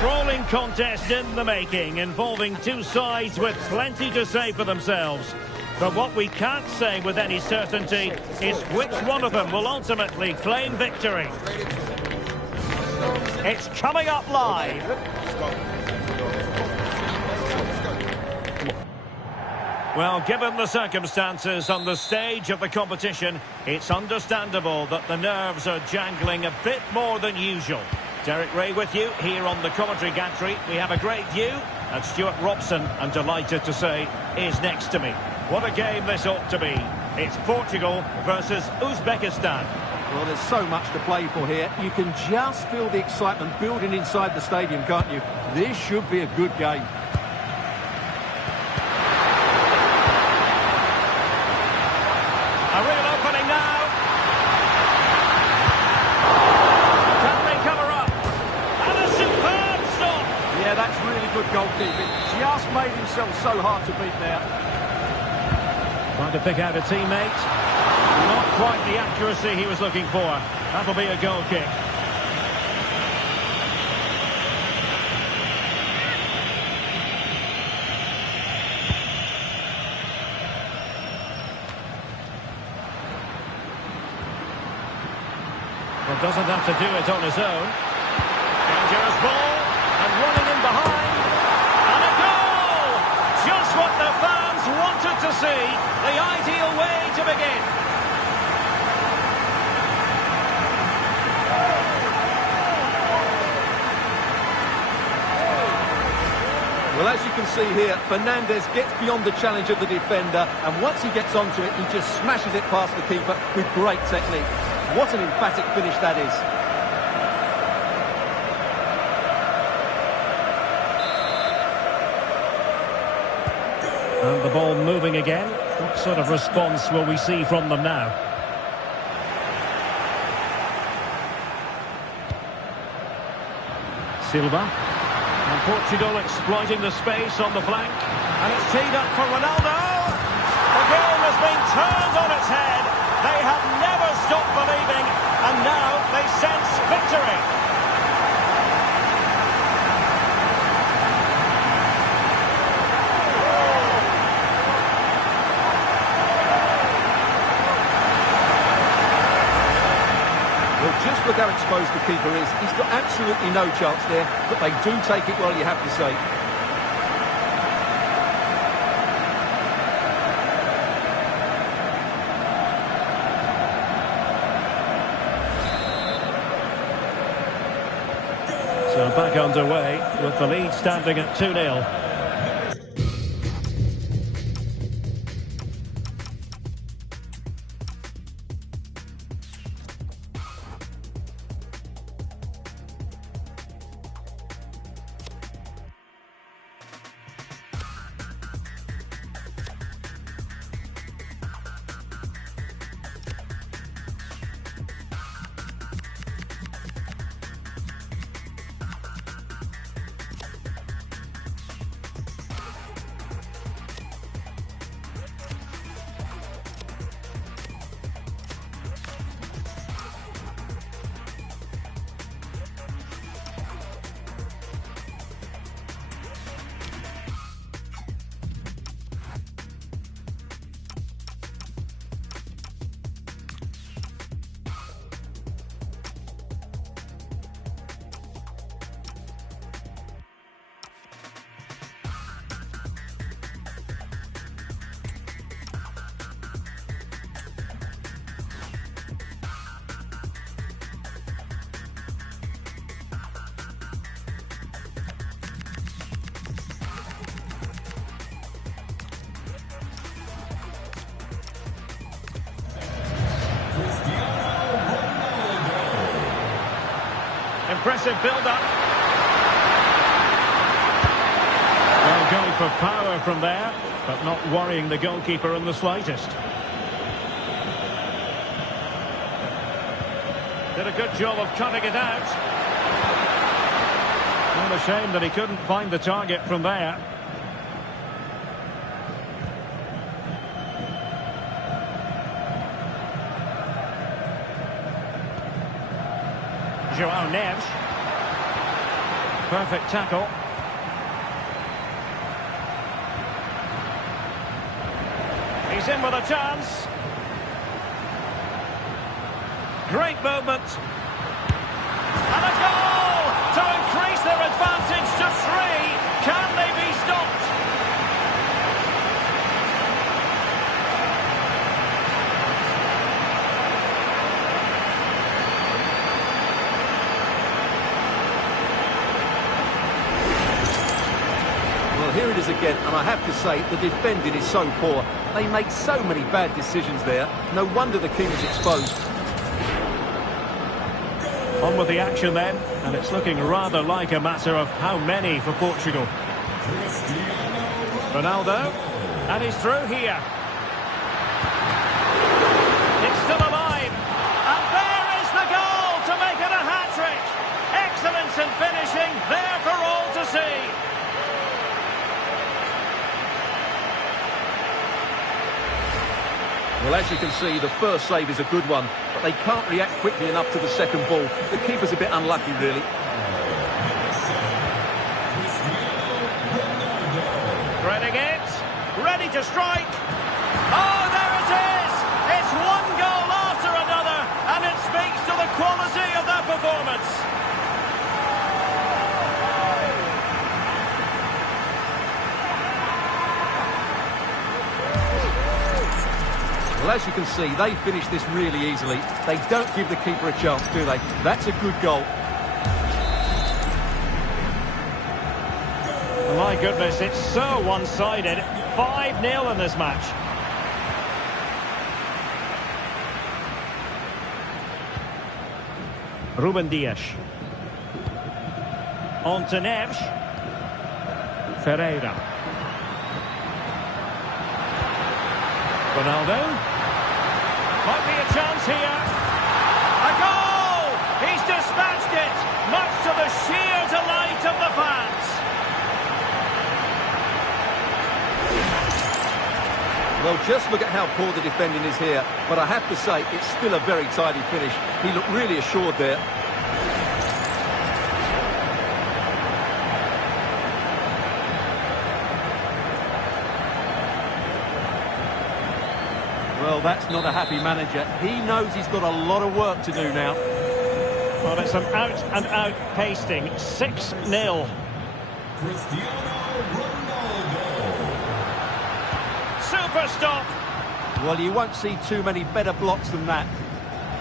Thrilling contest in the making, involving two sides with plenty to say for themselves. But what we can't say with any certainty is which one of them will ultimately claim victory. It's coming up live. Well, given the circumstances on the stage of the competition, it's understandable that the nerves are jangling a bit more than usual. Derek Ray with you here on the commentary gantry. We have a great view, and Stuart Robson, I'm delighted to say, is next to me. What a game this ought to be. It's Portugal versus Uzbekistan. Well, there's so much to play for here. You can just feel the excitement building inside the stadium, can't you? This should be a good game. A real opening now. Can they cover up? And a superb stop. Yeah, that's really good goalkeeping. Just made himself so hard to beat there. Trying to pick out a teammate. Not quite the accuracy he was looking for. That'll be a goal kick. Well, doesn't have to do it on his own. Dangerous ball, and running in behind. And a goal! Just what the fans wanted to see. The ideal way to begin. Well, as you can see here, Fernandez gets beyond the challenge of the defender, and once he gets onto it, he just smashes it past the keeper with great technique. What an emphatic finish that is. And the ball moving again. What sort of response will we see from them now? Silva. And Portugal exploiting the space on the flank. And it's teed up for Ronaldo. The game has been turned on its head. They have never stopped believing, and now they sense victory. Well, just look how exposed the keeper is. He's got absolutely no chance there, but they do take it well, you have to say. So back underway with the lead standing at 2-0. Impressive build-up. Well, going for power from there, but not worrying the goalkeeper in the slightest. Did a good job of cutting it out. What a shame that he couldn't find the target from there. João Neves. Perfect tackle. He's in with a chance. Great moment. And a goal to increase their advantage to 3. Can they be stopped? Well, here it is again, and I have to say, the defending is so poor. They make so many bad decisions there. No wonder the keeper's exposed. On with the action then, and it's looking rather like a matter of how many for Portugal. Ronaldo, and he's through here. It's still alive, and there is the goal to make it a hat-trick. Excellence in finishing, there for all to see. Well, as you can see, the first save is a good one, but they can't react quickly enough to the second ball. The keeper's a bit unlucky, really. Threading it, ready to strike. Oh, there it is! It's one goal after another, and it speaks to the quality of their performance. Well, as you can see, they finish this really easily. They don't give the keeper a chance, do they? That's a good goal. My goodness, it's so one-sided. 5-0 in this match. Ruben Dias. On to Neves. Ferreira. Ronaldo. Might be a chance here. A goal! He's dispatched it, much to the sheer delight of the fans. Well, just look at how poor the defending is here. But I have to say, it's still a very tidy finish. He looked really assured there. Well, that's not a happy manager. He knows he's got a lot of work to do now. Well, it's an out-and-out pasting. 6-0. Super stop. Well, you won't see too many better blocks than that.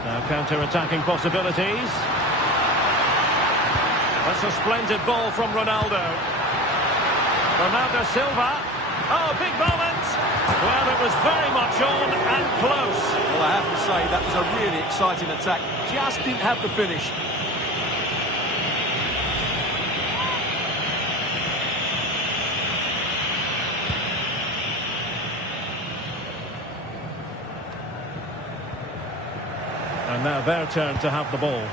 Now counter-attacking possibilities. That's a splendid ball from Ronaldo. Ronaldo Silva. Oh, big moment. Well, it was very much on and close. Well, I have to say, that was a really exciting attack. Just didn't have the finish. And now their turn to have the ball.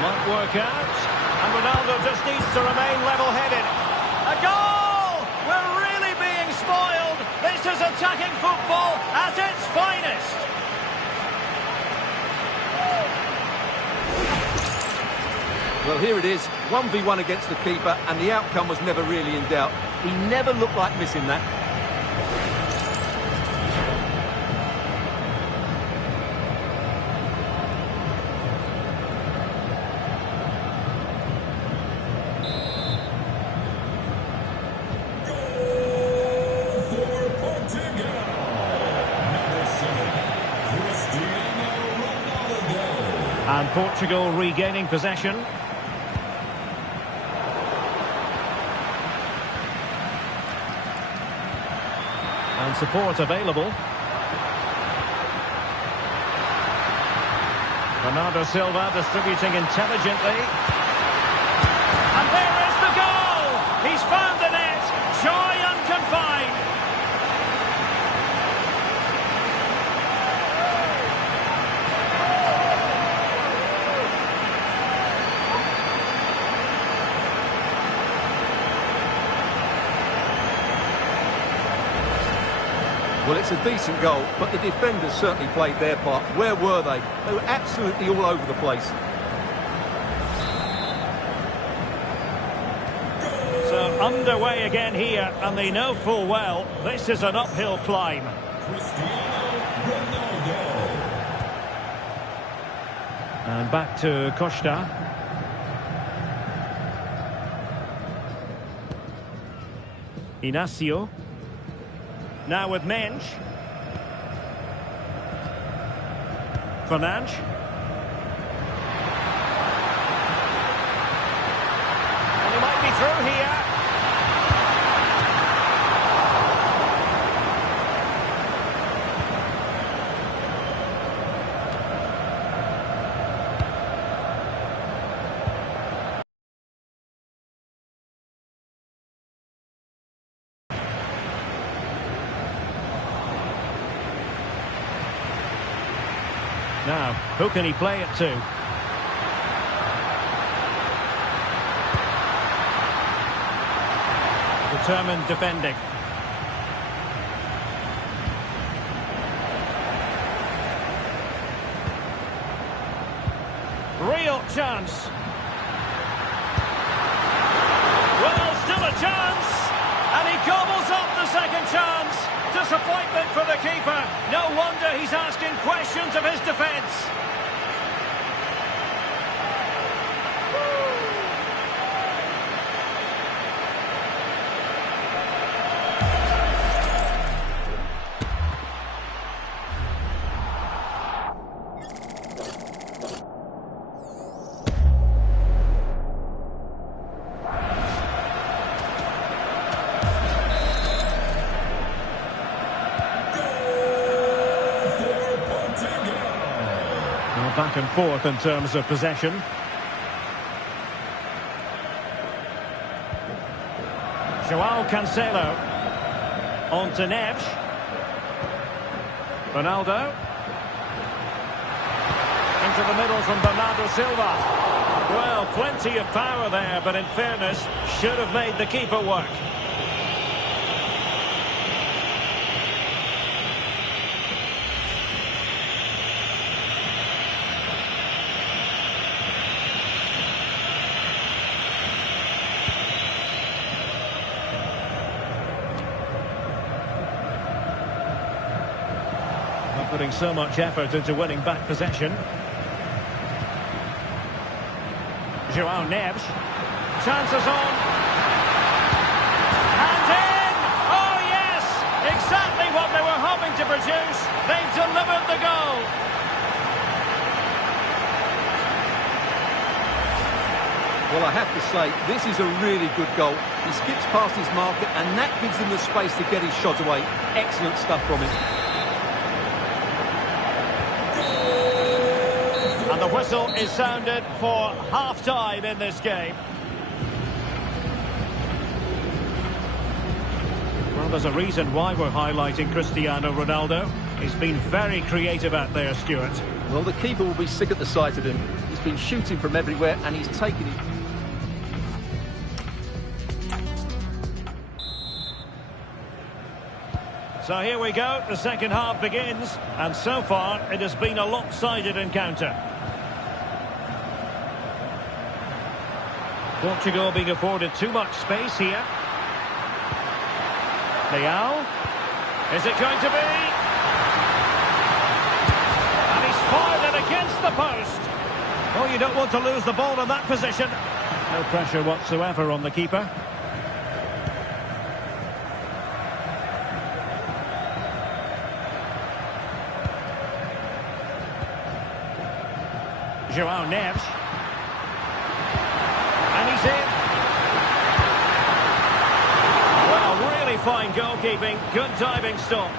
Might work out. And Ronaldo just needs to remain level-headed. A goal! We're really being spoiled. This is attacking football at its finest. Well, here it is, 1v1 against the keeper, and the outcome was never really in doubt. He never looked like missing that. And Portugal regaining possession. And support available. Bernardo Silva distributing intelligently. And there is the goal! He's found the net! Joy unconfined! Well, it's a decent goal, but the defenders certainly played their part. Where were they? They were absolutely all over the place. So underway again here, and they know full well this is an uphill climb. And back to Costa. Inacio. Now with Mensch. Fernandes. And he might be through here. Now, who can he play it to? Determined defending. Real chance. Well, still a chance. And he gobbles up the second chance. Disappointment for the keeper. No wonder he's asking questions of his defence. Back and forth in terms of possession. João Cancelo. On to Neves. Ronaldo. Into the middle from Bernardo Silva. Well, plenty of power there, but in fairness, should have made the keeper work. Putting so much effort into winning back possession. João Neves. Chances on. And in! Oh yes! Exactly what they were hoping to produce. They've delivered the goal. Well, I have to say, this is a really good goal. He skips past his marker, and that gives him the space to get his shot away. Excellent stuff from him. And the whistle is sounded for half-time in this game. Well, there's a reason why we're highlighting Cristiano Ronaldo. He's been very creative out there, Stuart. Well, the keeper will be sick at the sight of him. He's been shooting from everywhere, and he's taken it. So here we go, the second half begins, and so far it has been a lopsided encounter. Portugal being afforded too much space here. Leal. Is it going to be? And he's fired it against the post. Oh, you don't want to lose the ball in that position. No pressure whatsoever on the keeper. João Neves. And he's in. Well, really fine goalkeeping. Good diving stop.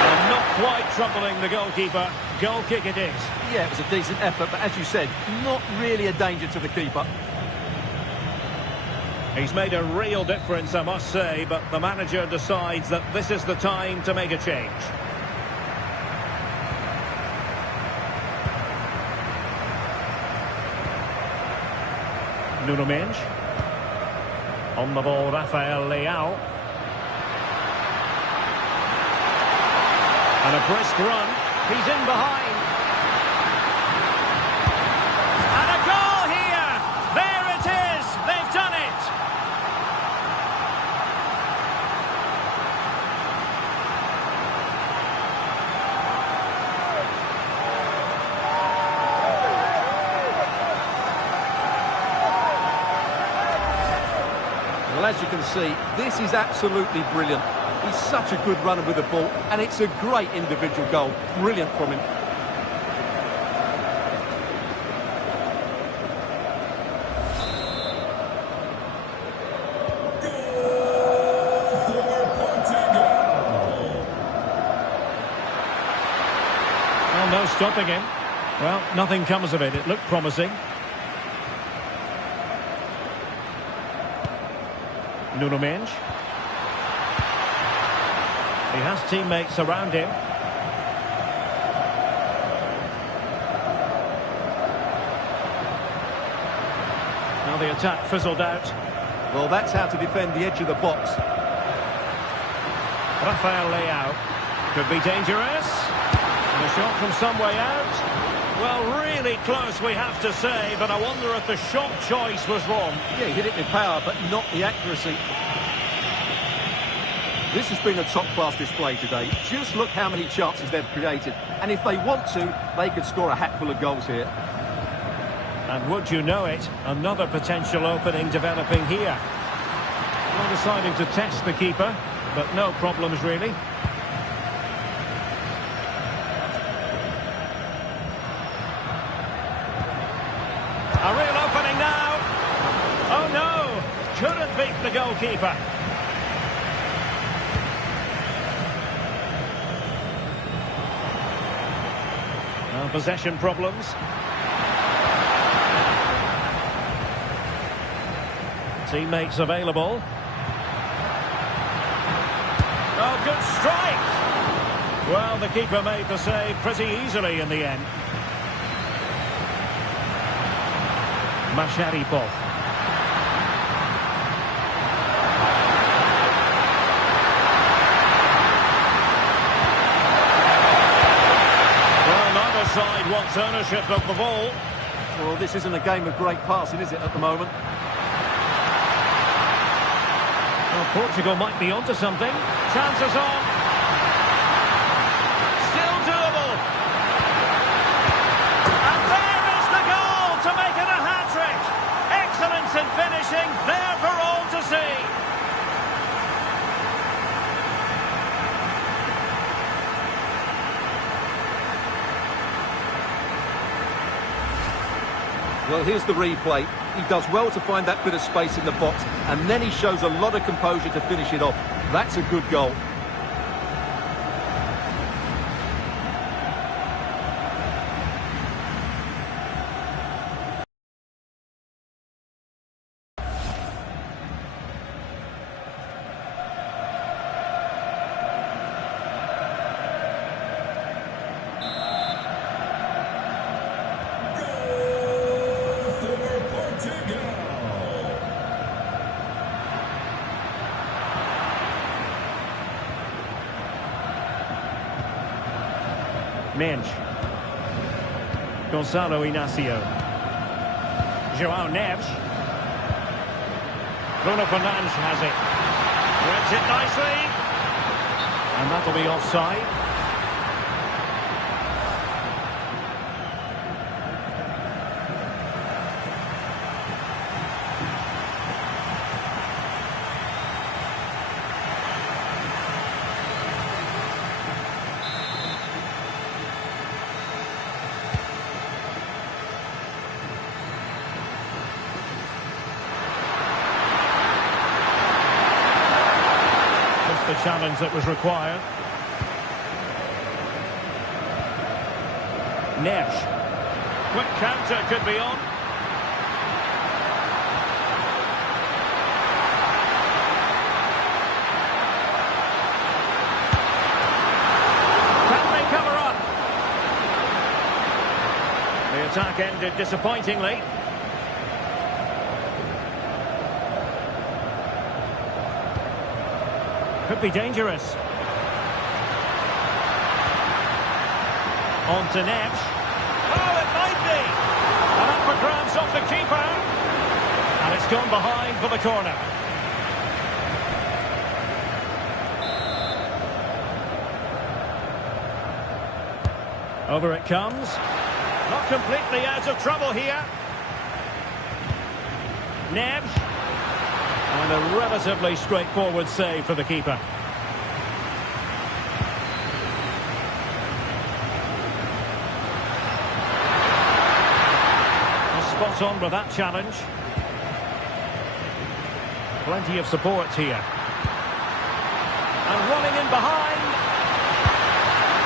And not quite troubling the goalkeeper. Goal kick it is. Yeah, it was a decent effort, but as you said, not really a danger to the keeper. He's made a real difference, I must say, but the manager decides that this is the time to make a change. Nuno Mendes. On the ball, Rafael Leao. And a brisk run. He's in behind. And a goal here! There it is! They've done it! Well, as you can see, this is absolutely brilliant. He's such a good runner with the ball, and it's a great individual goal. Brilliant from him. Well, no stopping him. Well, nothing comes of it. It looked promising. Nuno Mendes. He has teammates around him. Now the attack fizzled out. Well, that's how to defend the edge of the box. Rafael Leao. Could be dangerous. And a shot from some way out. Well, really close, we have to say, but I wonder if the shot choice was wrong. Yeah, he hit it with power, but not the accuracy. This has been a top-class display today. Just look how many chances they've created. And if they want to, they could score a hatful of goals here. And would you know it, another potential opening developing here. Well, deciding to test the keeper, but no problems really. A real opening now. Oh no, couldn't beat the goalkeeper. Possession problems. Teammates available. Oh, good strike! Well, the keeper made the save pretty easily in the end. Masharipov. Side wants ownership of the ball. Well, this isn't a game of great passing, is it, at the moment? Well, Portugal might be onto something. Chances on. Still doable. And there is the goal to make it a hat-trick. Excellence in finishing, there for all to see. Well, here's the replay. He does well to find that bit of space in the box, and then he shows a lot of composure to finish it off. That's a good goal. Mendes. Gonzalo Inacio. João Neves. Bruno Fernandes has it. Wins it nicely. And that'll be offside. The challenge that was required. Neves. Quick counter could be on. Can they cover up? The attack ended disappointingly. Could be dangerous. On to Neves. Oh, it might be! And up for grabs off the keeper. And it's gone behind for the corner. Over it comes. Not completely out of trouble here. Neves. And a relatively straightforward save for the keeper. Spot on with that challenge. Plenty of support here. And running in behind.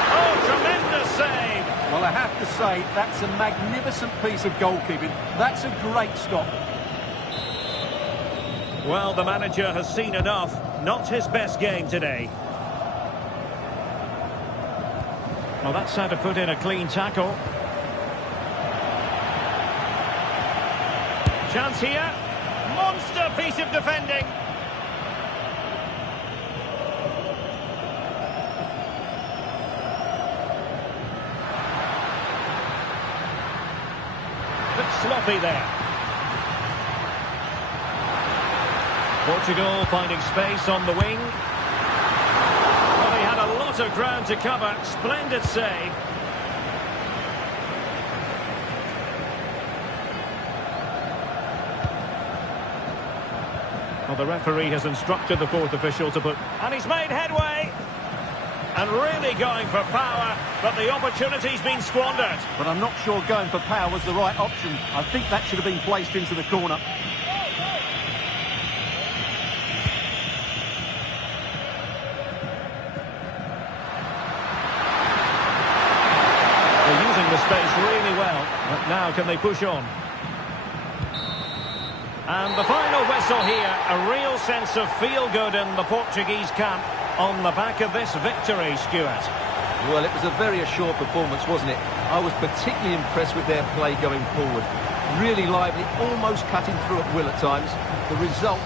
Oh, tremendous save. Well, I have to say, that's a magnificent piece of goalkeeping. That's a great stop. Well, the manager has seen enough. Not his best game today. Well, that's how to put in a clean tackle. Chance here. Monster piece of defending. Bit sloppy there. Portugal finding space on the wing. Well, he had a lot of ground to cover. Splendid save. Well, the referee has instructed the fourth official to put... And he's made headway! And really going for power, but the opportunity's been squandered. But I'm not sure going for power was the right option. I think that should have been placed into the corner. They're using the space really well, but now can they push on? And the final whistle here, a real sense of feel-good in the Portuguese camp on the back of this victory, Stuart. Well, it was a very assured performance, wasn't it? I was particularly impressed with their play going forward. Really lively, almost cutting through at will at times. The result...